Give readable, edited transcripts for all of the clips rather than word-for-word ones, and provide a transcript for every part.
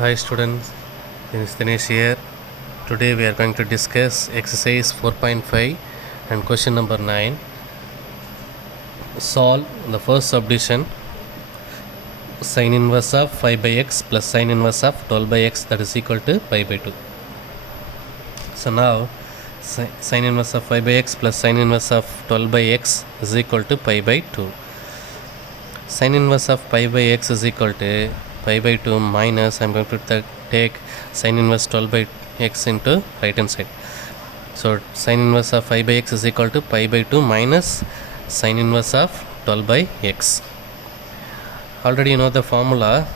Hi students, this is Dinesh here. Today we are going to discuss exercise 4.5 and question number 9. Solve the first subdivision, sin inverse of 5 by x plus sin inverse of 12 by x, that is equal to pi by 2. So now sin inverse of 5 by x plus sin inverse of 12 by x is equal to pi by 2. Sin inverse of pi by x is equal to pi by 2 minus, I am going to take sin inverse 12 by x into right hand side. So sin inverse of 5 by x is equal to pi by 2 minus sin inverse of 12 by x. Already you know the formula,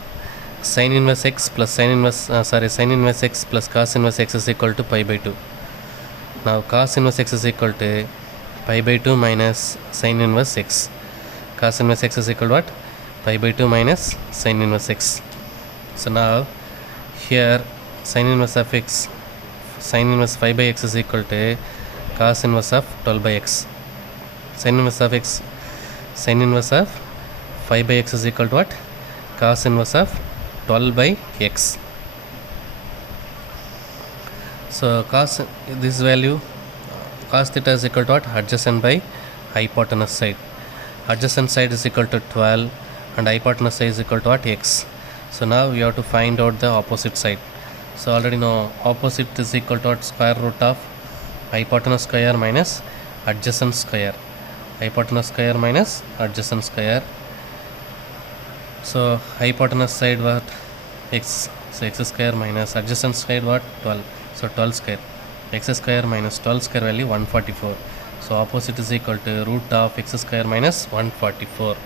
sin inverse x plus sin inverse x plus cos inverse x is equal to pi by 2. Now cos inverse x is equal to pi by 2 minus sin inverse x. Cos inverse x is equal to what? Pi by 2 minus sin inverse x. So now here sin inverse of x, sin inverse 5 by x is equal to cos inverse of 12 by x. Sin inverse of x, sin inverse of 5 by x is equal to what? Cos inverse of 12 by x. So cos, this value, cos theta is equal to what? Adjacent by hypotenuse side. Adjacent side is equal to 12 and hypotenuse side is equal to what? X. So now we have to find out the opposite side. So already know opposite is equal to what? Square root of hypotenuse square minus adjacent square. Hypotenuse square minus adjacent square. So hypotenuse side what? X. So x square minus adjacent side what? 12. So 12 square. X square minus 12 square value 144. So opposite is equal to root of x square minus 144.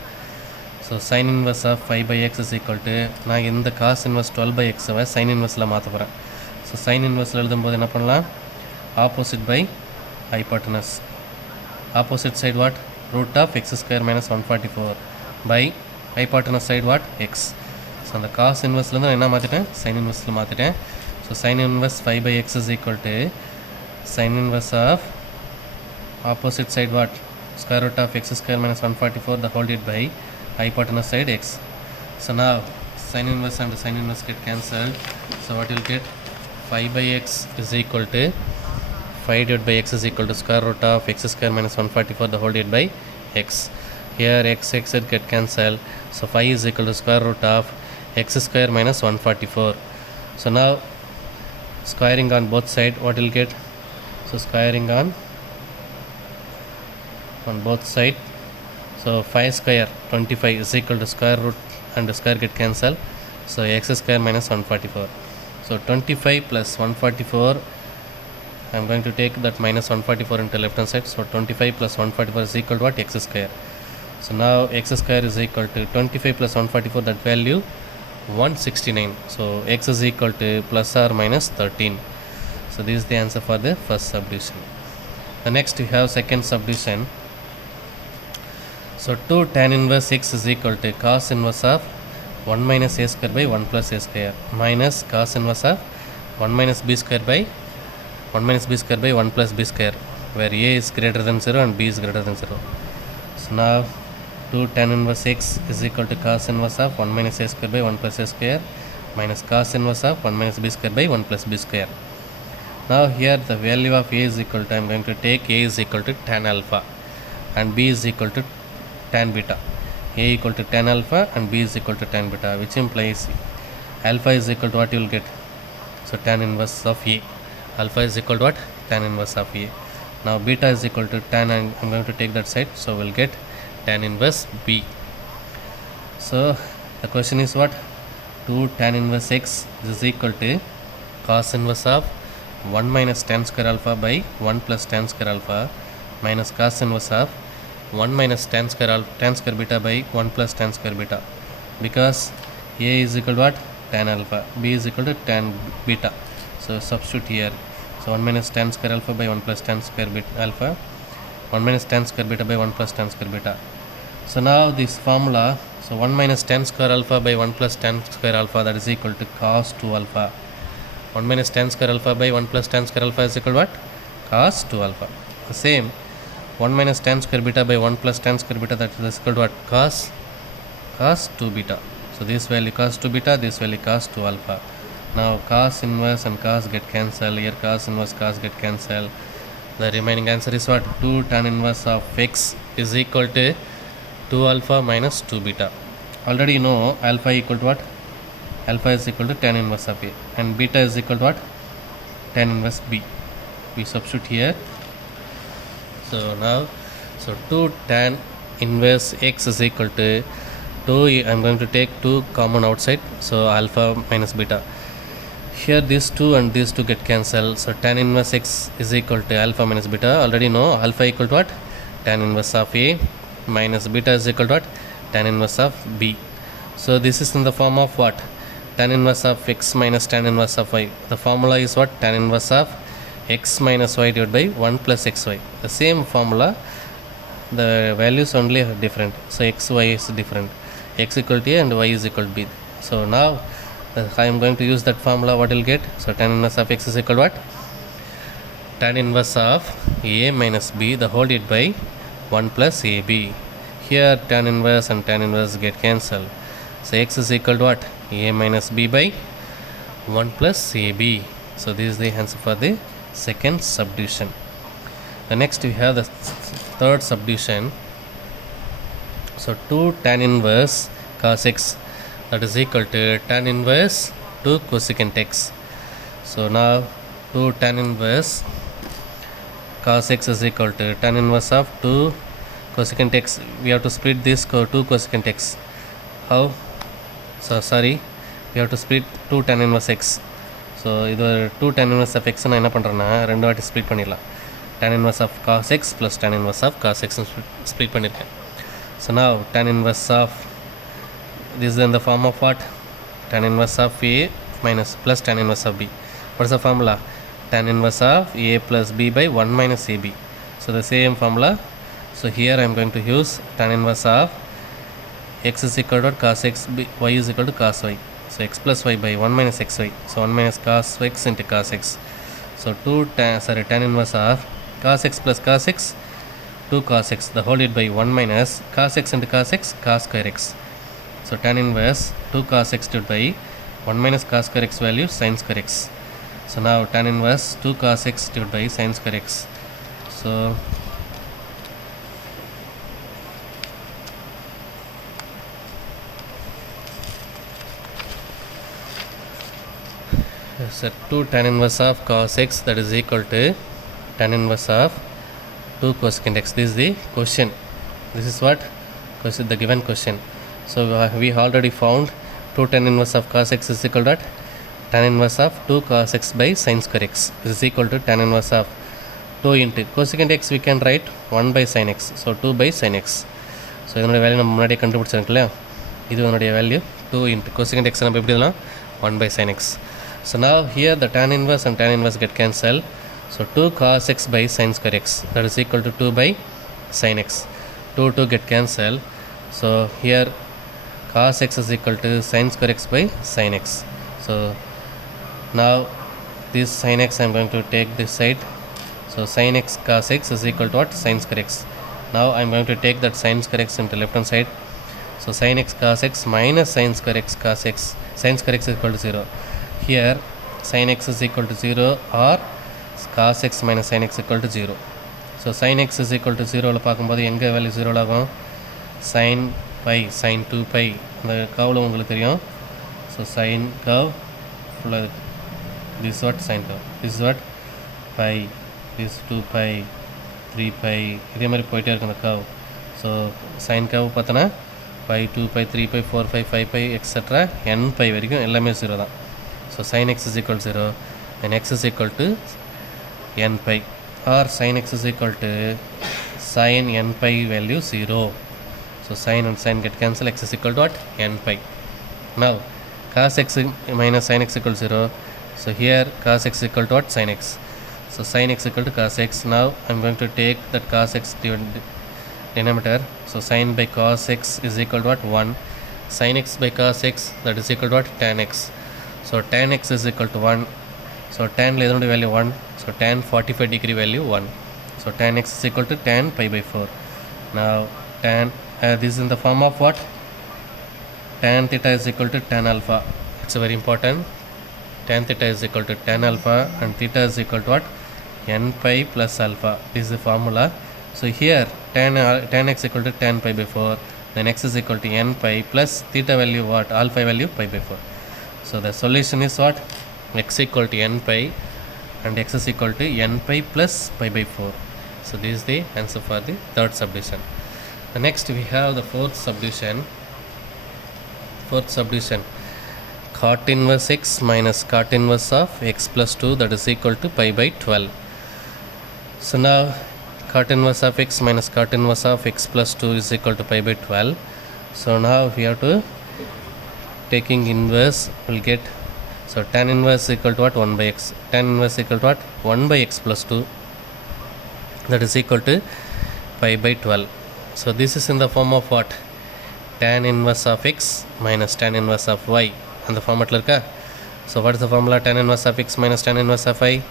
So sin inverse of 5 by x is equal to, நான் இந்த cos inverse 12 by x sin inverse மாற்ற போகிறேன். So sin inverse எழுதும்போது என்ன பண்ணலாம்? Opposite by hypotenuse. Opposite side what? Root of x square minus 144 by hypotenuse side what? X. So அந்த cos inverseலேருந்து நான் என்ன மாற்றிட்டேன்? sin inverse மாற்றிட்டேன். So sin inverse 5 by x is equal to sin inverse of opposite side what? Square root of x square minus 144 the whole divided by hypotenuse side x. So now sin inverse and sin inverse get cancelled. So what you'll get? 5 by x is equal to 5 divided by x is equal to square root of x square minus 144 the whole divided by x. Here x get cancelled. So 5 is equal to square root of x square minus 144. So now squaring on both sides, what you'll get? So squaring on both sides. So 5 square 25 is equal to square root and the square get cancelled. So x square minus 144. So 25 plus 144, I am going to take that minus 144 into left hand side. So 25 plus 144 is equal to what? X square. So now x square is equal to 25 plus 144, that value 169. So x is equal to plus or minus 13. So this is the answer for the first subdivision. The next we have second subdivision. So 2 tan inverse x is equal to cos inverse of 1 minus a square by 1 plus a square minus cos inverse of 1 minus b square by 1 plus b square, where a is greater than 0 and b is greater than 0. So now 2 tan inverse x is equal to cos inverse of 1 minus a square by 1 plus a square minus cos inverse of 1 minus b square by 1 plus b square. Now here the value of a is equal to, I am going to take a is equal to tan alpha and b is equal to tan beta. A equal to tan alpha and b is equal to tan beta, which implies alpha is equal to what you will get? So tan inverse of a. Alpha is equal to what? Tan inverse of a. Now beta is equal to tan, and I am going to take that side, so we will get tan inverse b. So the question is what? 2 tan inverse x is equal to cos inverse of 1 minus tan square alpha by 1 plus tan square alpha minus cos inverse of 1 minus tan square beta by 1 plus tan square beta, because a is equal to what? Tan alpha, b is equal to tan beta. So substitute here. So 1 minus tan square alpha by 1 plus tan square beta alpha, 1 minus tan square beta by 1 plus tan square beta. So now this formula, so 1 minus tan square alpha by 1 plus tan square alpha, that is equal to cos 2 alpha. 1 minus tan square alpha by 1 plus tan square alpha is equal to what? Cos 2 alpha. The same 1 minus tan square beta by 1 plus tan square beta, that is equal to what? Cos 2 beta. So this value cos 2 beta, this value cos 2 alpha. Now cos inverse and cos get cancelled. Here cos inverse cos get cancelled. The remaining answer is what? 2 tan inverse of x is equal to 2 alpha minus 2 beta. Already you know alpha equal to what? Alpha is equal to tan inverse of a, and beta is equal to what? Tan inverse b. We substitute here. So now, so 2 tan inverse x is equal to 2. I'm going to take 2 common outside, so alpha minus beta. Here these 2 and these 2 get cancelled, so tan inverse x is equal to alpha minus beta. Already know alpha equal to what? Tan inverse of a, minus beta is equal to what? Tan inverse of b. So this is in the form of what? Tan inverse of x minus tan inverse of y. The formula is what? Tan inverse of x minus y divided by 1 plus xy. The same formula, the values only are different. So xy is different. X equal to a and y is equal to b. So now I am going to use that formula. What will get? So tan inverse of x is equal to what? Tan inverse of a minus b the whole divided by 1 plus ab. Here tan inverse and tan inverse get cancelled. So x is equal to what? A minus b by 1 plus ab. So this is the answer for the second subdivision. The next we have the third subdivision. So 2 tan inverse cos x, that is equal to tan inverse 2 cosecant x. So now 2 tan inverse cos x is equal to tan inverse of 2 cosecant x. We have to split this 2 cosecant x. How? So sorry, we have to split 2 tan inverse x. So இது 2 tan inverse of x நான் என்ன பண்ணுறேன்னா ரெண்டு வாட்டி split பண்ணிடலாம். tan inverse of cos x plus tan inverse of cos x split பண்ணியிருக்கேன். So now tan inverse of this is in the form of what? Tan inverse of a minus plus tan inverse of b. What is the formula? Tan inverse of a plus b by 1 minus ab. So the same formula. So here I am going to use tan inverse of x is equal to cos x, y is equal to cos y. So x plus y by 1 minus xy. So 1 minus cos x into cos x. So tan inverse of cos x plus cos x, 2 cos x, the whole divided by 1 minus cos x into cos x, cos square x. So tan inverse 2 cos x divided by 1 minus cos square x value sin square x. So now tan inverse 2 cos x divided by sin square x. So so 2 tan inverse of cos x, that is equal to tan inverse of 2 cosecant x. This is the question. This is what? Question, the given question. So we already found 2 tan inverse of cos x is equal to what? Tan inverse of 2 cos x by sin square x. This is equal to tan inverse of 2 into cosecant x, we can write 1 by sin x. So 2 by sin x. So இதனுடைய value நம்ம முன்னாடியே கண்டுபிடிச்சிருக்கோம் இல்லையா? இது இதனுடைய value 2 into cosecant x நம்ம எப்படி எழுதலாம்? 1 by sin x. So now here the tan inverse and tan inverse get cancelled. So 2 cos x by sin square x, that is equal to 2 by sin x. 2 get cancelled. So here cos x is equal to sin square x by sin x. So now this sin x I am going to take this side. So sin x cos x is equal to what? Sin square x. Now I am going to take that sin square x into left hand side. So sin x cos x minus sin square x cos x. Sin square x is equal to 0. Here sin x is equal to 0 or cos x minus sin x equal to 0. So sin x is equal to 0 ல பார்க்கும்போது எங்கே value 0 ஆகும்? sin pi, sin 2 pi, இந்த கர்வில் உங்களுக்கு தெரியும். So sin curve ஃபுல்லாக this is what sin curve, this is what pi, this 2 pi, 3 pi, இதே மாதிரி போயிட்டே இருக்கும் அந்த curve. So sin curve பார்த்தோன்னா pi, 2 pi, 3 pi, 4 pi, 5 pi etc. n pi வரைக்கும் எல்லாமே 0 தான். So sin x is equal to 0 and x is equal to n pi, or sin x is equal to sin n pi value 0. So sin and sin get cancelled, x is equal to what? N pi. Now cos x minus sin x equal to 0. So here cos x equal to what? Sin x. So sin x equal to cos x. Now I am going to take that cos x denominator. So sin by cos x is equal to what? 1. Sin x by cos x, that is equal to what? Tan x. So tan x is equal to 1. So tan value 1. So tan 45 degree value 1. So tan x is equal to tan pi by 4. Now tan this is in the form of what? Tan theta is equal to tan alpha. It's very important. tan theta is equal to tan alpha and theta is equal to what? N pi plus alpha. This is the formula. So here tan x equal to tan pi by 4, then x is equal to n pi plus theta value what? Alpha value pi by 4. So the solution is what? X equal to n pi and x is equal to n pi plus pi by 4. So this is the answer for the third subdivision. The next we have the fourth subdivision. Cot inverse x minus cot inverse of x plus 2, that is equal to pi by 12. So now cot inverse of x minus cot inverse of x plus 2 is equal to pi by 12. So now we have to taking inverse, we'll get, so tan inverse equal to what? 1 by x. Tan inverse equal to what? 1 by x plus 2, that is equal to pi by 12. So this is in the form of what? Tan inverse of x minus tan inverse of y. And the format irukka. So what is the formula? Tan inverse of x minus tan inverse of y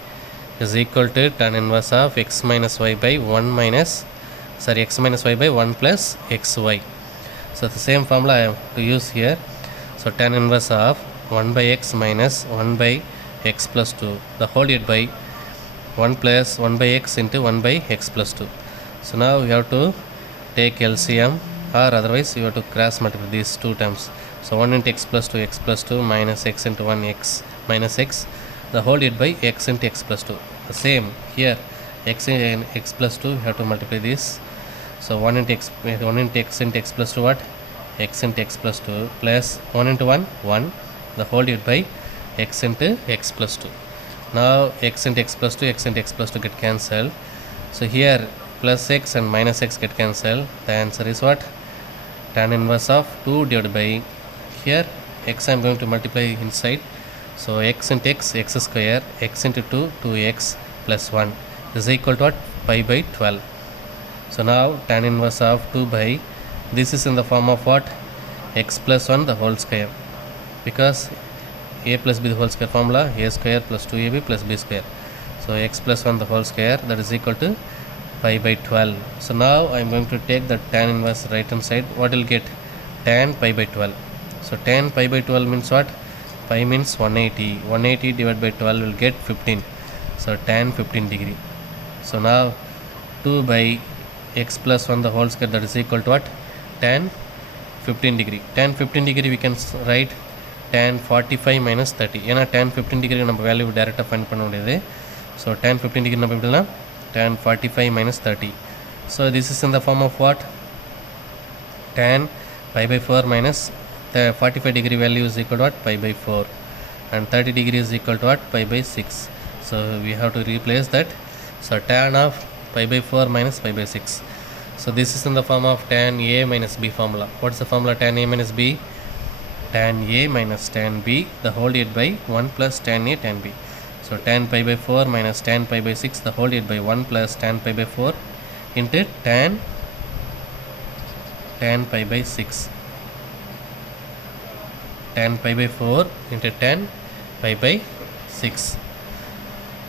is equal to tan inverse of x minus y by 1 minus, x minus y by 1 plus xy. So the same formula I have to use here. So tan inverse of 1 by x minus 1 by x plus 2, the whole divided by 1 plus 1 by x into 1 by x plus 2. So now you have to take LCM, or otherwise you have to cross multiply these two terms. So 1 into x plus 2, x plus 2 minus x into 1 x minus x, the whole divided by x into x plus 2. The same here, x and x plus 2 you have to multiply this. So 1 into x into x plus 2 what? X into x plus 2 plus 1 into 1, 1, the whole divided by x into x plus 2. Now x into x plus 2, x into x plus 2 get cancelled. So here plus x and minus x get cancelled. The answer is what? Tan inverse of 2 divided by, here x I am going to multiply inside. So x into x, x square, x into 2, 2x plus 1 is equal to what? Pi by 12. So now tan inverse of 2 by, this is in the form of what? X plus 1 the whole square, because a plus b the whole square formula, a square plus 2ab plus b square. So x plus 1 the whole square, that is equal to pi by 12. So now I am going to take the tan inverse right hand side. What will get? Tan pi by 12. So tan pi by 12 means what? Pi means 180. 180 divided by 12 will get 15. So tan 15 degree. So now 2 by x plus 1 the whole square, that is equal to what? Tan 15 degree. Tan 15 degree we can write tan 45 minus 30. ஏன்னா tan 15 degree நம்ம value டைரெக்டாக find பண்ண முடியாது. So tan 15 degree நம்ம எப்படின்னா tan 45 minus 30. So this is in the form of what? Tan pi by 4 minus the 45 degree value is equal to what? Pi by 4, and 30 degree is equal to what? Pi by 6. So we have to replace that. So tan of pi by 4 minus pi by 6. So this is in the form of tan a minus b formula. What is the formula? Tan a minus b, tan a minus tan b, the whole divided by 1 plus tan a tan b. So tan pi by 4 minus tan pi by 6, the whole divided by 1 plus tan pi by 4 into tan pi by 6. Tan pi by 4 into tan pi by 6.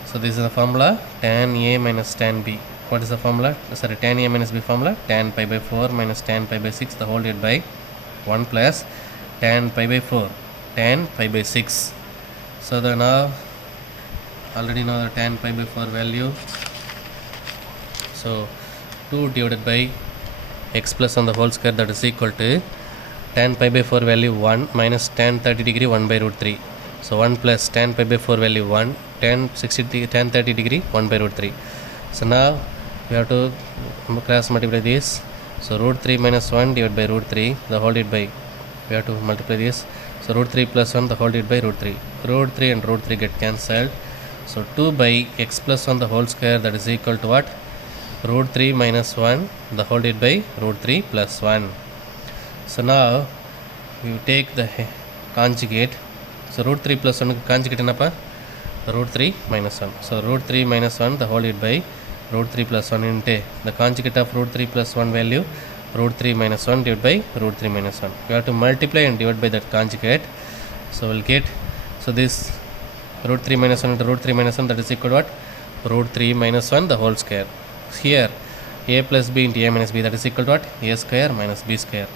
So this is the formula tan a minus tan b. What is the formula? Sorry, tan a minus b formula. Tan pi by 4 minus tan pi by 6, the whole divided by 1 plus tan pi by 4 tan pi by 6. So the now already know the tan pi by 4 value. So 2 divided by x plus 1 the whole square, that is equal to tan pi by 4 value 1 minus tan 30 degree 1 by root 3. So 1 plus tan pi by 4 value 1, tan 30 degree 1 by root 3. So now we have to cross multiply this. So root 3 minus 1 divided by root 3, the whole divided by, we have to multiply this. So root 3 plus 1 the whole divided by root 3. Root 3 and root 3 get cancelled. So 2 by x plus 1 the whole square, that is equal to what? Root 3 minus 1 the whole divided by root 3 plus 1. So now we take the conjugate. So root 3 plus 1 conjugate என்னப்பா? Root 3 minus 1. So root 3 minus 1 the whole divided by root 3 plus 1 into the conjugate of root 3 plus 1 value, root 3 minus 1 divided by root 3 minus 1. You have to multiply and divide by that conjugate. So we'll get, so this root 3 minus 1 into root 3 minus 1, that is equal to what? Root 3 minus 1 the whole square. Here a plus b into a minus b, that is equal to what? A square minus b square.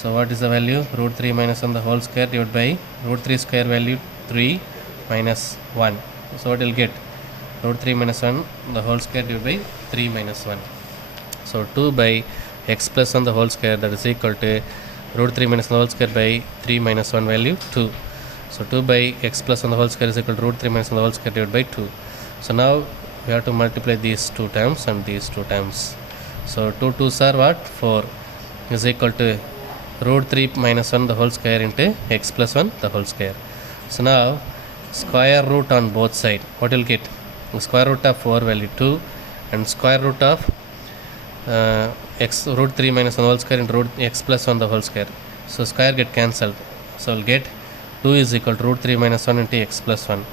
So what is the value? Root 3 minus 1 the whole square divided by root 3 square value 3 minus 1. So what will get? Root 3 minus 1 the whole square divided by 3 minus 1. So 2 by x plus 1 the whole square, that is equal to root 3 minus 1 the whole square by 3 minus 1 value 2. So 2 by x plus 1 the whole square is equal to root 3 minus 1 the whole square divided by 2. So now we have to multiply these two terms and these two terms. So 2 2s are what? 4 is equal to root 3 minus 1 the whole square into x plus 1 the whole square. So now square root on both sides. What will get? The square root of 4 value 2 and square root of x root 3 minus 1 the whole square into root x plus 1 the whole square. So square get cancelled. So we'll get 2 is equal to root 3 minus 1 into x plus 1.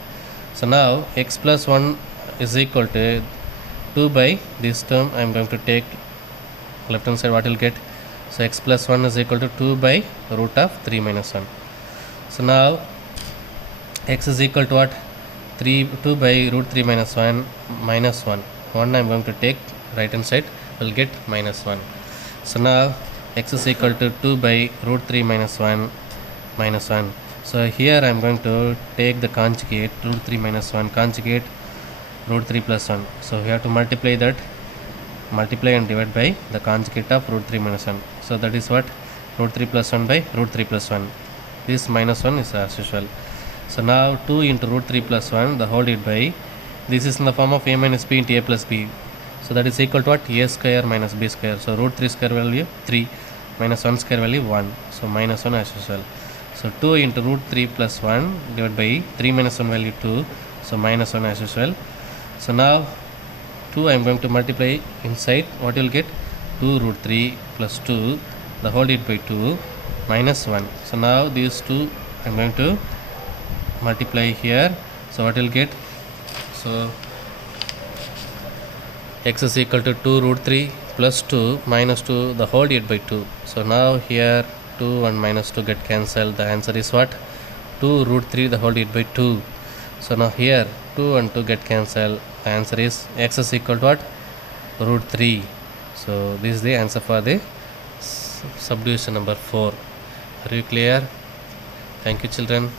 So now x plus 1 is equal to 2 by this term. I am going to take left hand side. What will get? So x plus 1 is equal to 2 by root of 3 minus 1. So now x is equal to what? 2 by root 3 minus 1 minus 1. 1 I am going to take right hand side, will get minus 1. So now x is equal to 2 by root 3 minus 1 minus 1. So here I am going to take the conjugate root 3 minus 1 conjugate root 3 plus 1. So we have to multiply that, multiply and divide by the conjugate of root 3 minus 1. So that is what? Root 3 plus 1 by root 3 plus 1. This minus 1 is as usual. So now 2 into root 3 plus 1 the whole divided by, this is in the form of a minus b into a plus b. So that is equal to what? A square minus b square. So root 3 square value 3 minus 1 square value 1. So minus 1 as usual. So 2 into root 3 plus 1 divided by 3 minus 1 value 2. So minus 1 as usual. So now 2 I am going to multiply inside. What you will get? 2 root 3 plus 2 the whole divided by 2 minus 1. So now these 2 I am going to multiply here. So what will get? So x is equal to 2 root 3 plus 2 minus 2 the whole divided by 2. So now here 2 and minus 2 get cancelled. The answer is what? 2 root 3 the whole divided by 2. So now here 2 and 2 get cancelled. The answer is x is equal to what? Root 3. So this is the answer for the subdivision number 4. Are you clear? Thank you, children.